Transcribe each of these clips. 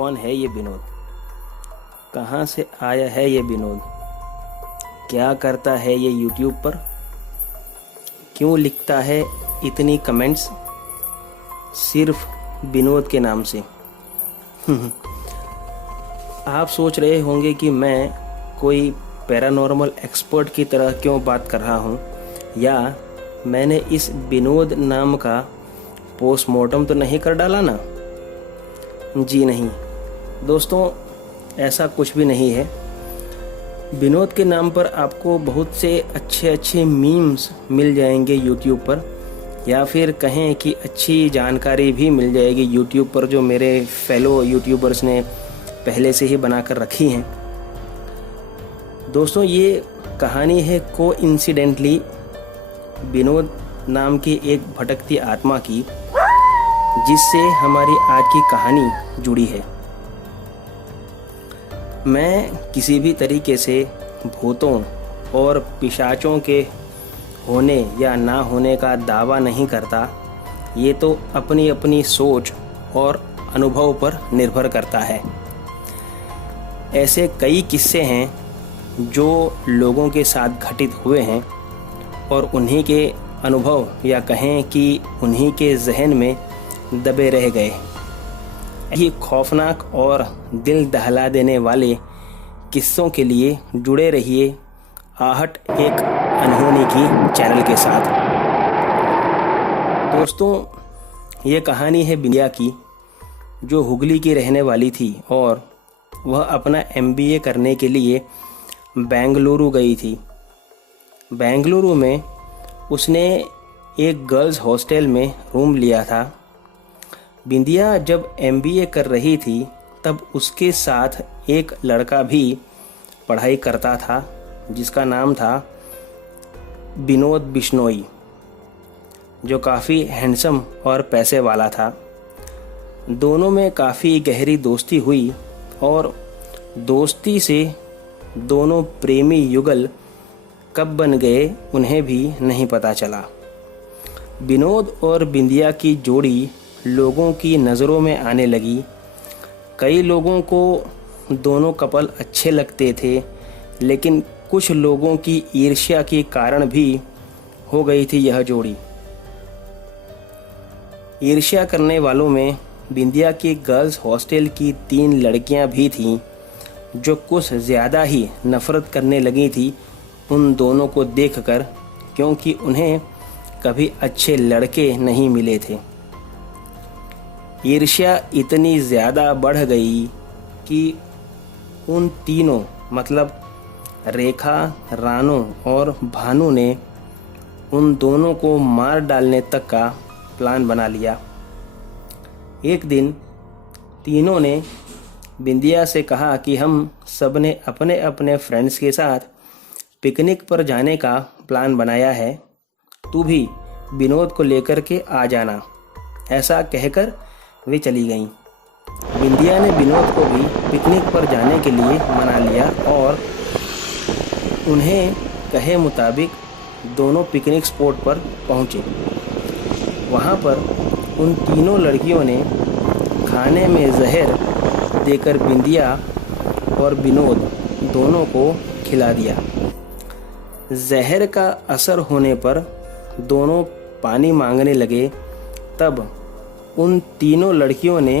कौन है ये विनोद, कहाँ से आया है ये विनोद, क्या करता है ये यूट्यूब पर, क्यों लिखता है इतनी कमेंट्स सिर्फ विनोद के नाम से। आप सोच रहे होंगे कि मैं कोई पैरानॉर्मल एक्सपर्ट की तरह क्यों बात कर रहा हूँ, या मैंने इस विनोद नाम का पोस्टमार्टम तो नहीं कर डाला ना। जी नहीं दोस्तों, ऐसा कुछ भी नहीं है। विनोद के नाम पर आपको बहुत से अच्छे अच्छे मीम्स मिल जाएंगे यूट्यूब पर, या फिर कहें कि अच्छी जानकारी भी मिल जाएगी यूट्यूब पर जो मेरे फेलो यूट्यूबर्स ने पहले से ही बनाकर रखी हैं। दोस्तों, ये कहानी है कोइंसिडेंटली विनोद नाम की एक भटकती आत्मा की, जिससे हमारी आज की कहानी जुड़ी है। मैं किसी भी तरीके से भूतों और पिशाचों के होने या ना होने का दावा नहीं करता। ये तो अपनी अपनी सोच और अनुभव पर निर्भर करता है। ऐसे कई किस्से हैं जो लोगों के साथ घटित हुए हैं और उन्हीं के अनुभव या कहें कि उन्हीं के जहन में दबे रह गए। ये खौफनाक और दिल दहला देने वाले किस्सों के लिए जुड़े रहिए आहट एक अनहोनी की चैनल के साथ। दोस्तों, ये कहानी है बिंदिया की, जो हुगली की रहने वाली थी और वह अपना MBA करने के लिए बेंगलुरु गई थी। बेंगलुरु में उसने एक गर्ल्स हॉस्टल में रूम लिया था। बिंदिया जब MBA कर रही थी तब उसके साथ एक लड़का भी पढ़ाई करता था, जिसका नाम था विनोद बिश्नोई, जो काफ़ी हैंडसम और पैसे वाला था। दोनों में काफ़ी गहरी दोस्ती हुई और दोस्ती से दोनों प्रेमी युगल कब बन गए उन्हें भी नहीं पता चला। विनोद और बिंदिया की जोड़ी लोगों की नज़रों में आने लगी। कई लोगों को दोनों कपल अच्छे लगते थे, लेकिन कुछ लोगों की ईर्ष्या के कारण भी हो गई थी यह जोड़ी। ईर्ष्या करने वालों में बिंदिया की गर्ल्स हॉस्टल की 3 लड़कियां भी थीं, जो कुछ ज़्यादा ही नफ़रत करने लगी थी उन दोनों को देखकर, क्योंकि उन्हें कभी अच्छे लड़के नहीं मिले थे। ईर्ष्या इतनी ज़्यादा बढ़ गई कि उन तीनों मतलब रेखा, रानो और भानु ने उन दोनों को मार डालने तक का प्लान बना लिया। एक दिन तीनों ने बिंदिया से कहा कि हम सब ने अपने अपने फ्रेंड्स के साथ पिकनिक पर जाने का प्लान बनाया है, तू भी विनोद को लेकर के आ जाना। ऐसा कहकर वे चली गईं। बिंदिया ने विनोद को भी पिकनिक पर जाने के लिए मना लिया और उन्हें कहे मुताबिक दोनों पिकनिक स्पॉट पर पहुँचे। वहाँ पर उन तीनों लड़कियों ने खाने में जहर देकर बिंदिया और विनोद दोनों को खिला दिया। जहर का असर होने पर दोनों पानी मांगने लगे। तब उन तीनों लड़कियों ने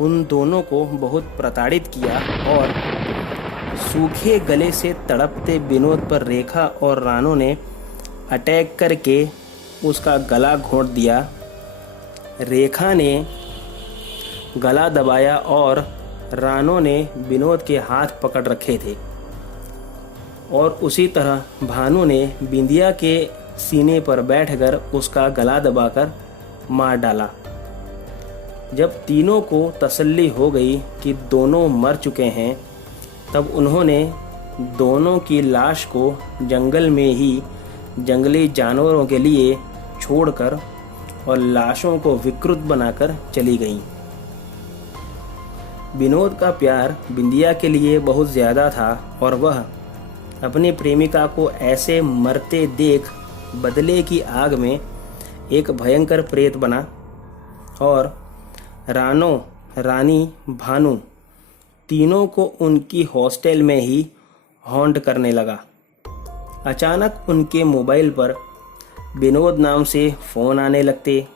उन दोनों को बहुत प्रताड़ित किया और सूखे गले से तड़पते विनोद पर रेखा और रानो ने अटैक करके उसका गला घोंट दिया। रेखा ने गला दबाया और रानो ने विनोद के हाथ पकड़ रखे थे, और उसी तरह भानु ने बिंदिया के सीने पर बैठकर उसका गला दबाकर मार डाला। जब तीनों को तसल्ली हो गई कि दोनों मर चुके हैं, तब उन्होंने दोनों की लाश को जंगल में ही जंगली जानवरों के लिए छोड़कर और लाशों को विकृत बनाकर चली गईं। विनोद का प्यार बिंदिया के लिए बहुत ज़्यादा था और वह अपनी प्रेमिका को ऐसे मरते देख बदले की आग में एक भयंकर प्रेत बना और रानो रानी, भानु तीनों को उनकी हॉस्टल में ही हॉन्ट करने लगा। अचानक उनके मोबाइल पर विनोद नाम से फ़ोन आने लगते,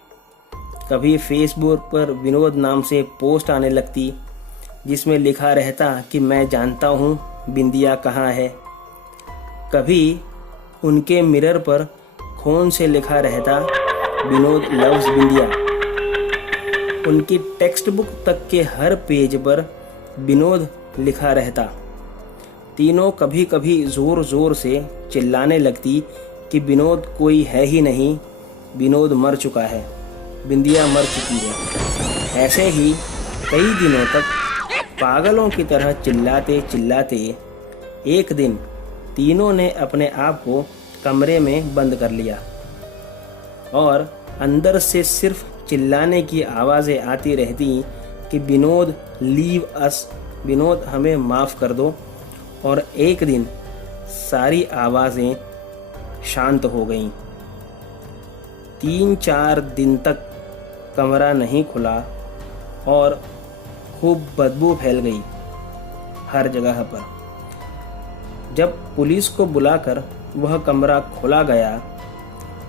कभी फेसबुक पर विनोद नाम से पोस्ट आने लगती जिसमें लिखा रहता कि मैं जानता हूँ बिंदिया कहाँ है। कभी उनके मिरर पर खून से लिखा रहता विनोद लव्स बिंदिया। उनकी टेक्स्ट बुक तक के हर पेज पर विनोद लिखा रहता। तीनों कभी कभी ज़ोर ज़ोर से चिल्लाने लगती कि विनोद कोई है ही नहीं, विनोद मर चुका है, बिंदिया मर चुकी है। ऐसे ही कई दिनों तक पागलों की तरह चिल्लाते चिल्लाते एक दिन तीनों ने अपने आप को कमरे में बंद कर लिया और अंदर से सिर्फ चिल्लाने की आवाज़ें आती रहती कि विनोद लीव अस, विनोद हमें माफ़ कर दो। और एक दिन सारी आवाज़ें शांत हो गईं। 3-4 दिन तक कमरा नहीं खुला और खूब बदबू फैल गई हर जगह पर। जब पुलिस को बुलाकर वह कमरा खोला गया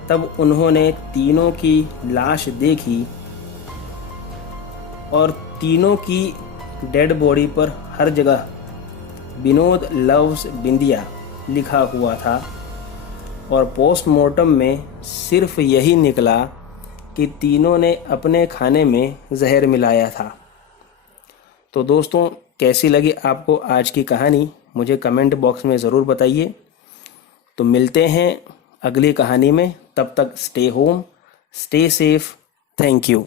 तब उन्होंने तीनों की लाश देखी और तीनों की डेड बॉडी पर हर जगह विनोद लव्स बिंदिया लिखा हुआ था। और पोस्टमार्टम में सिर्फ यही निकला कि तीनों ने अपने खाने में जहर मिलाया था। तो दोस्तों, कैसी लगी आपको आज की कहानी मुझे कमेंट बॉक्स में ज़रूर बताइए। तो मिलते हैं अगली कहानी में, तब तक stay home, stay safe, thank you.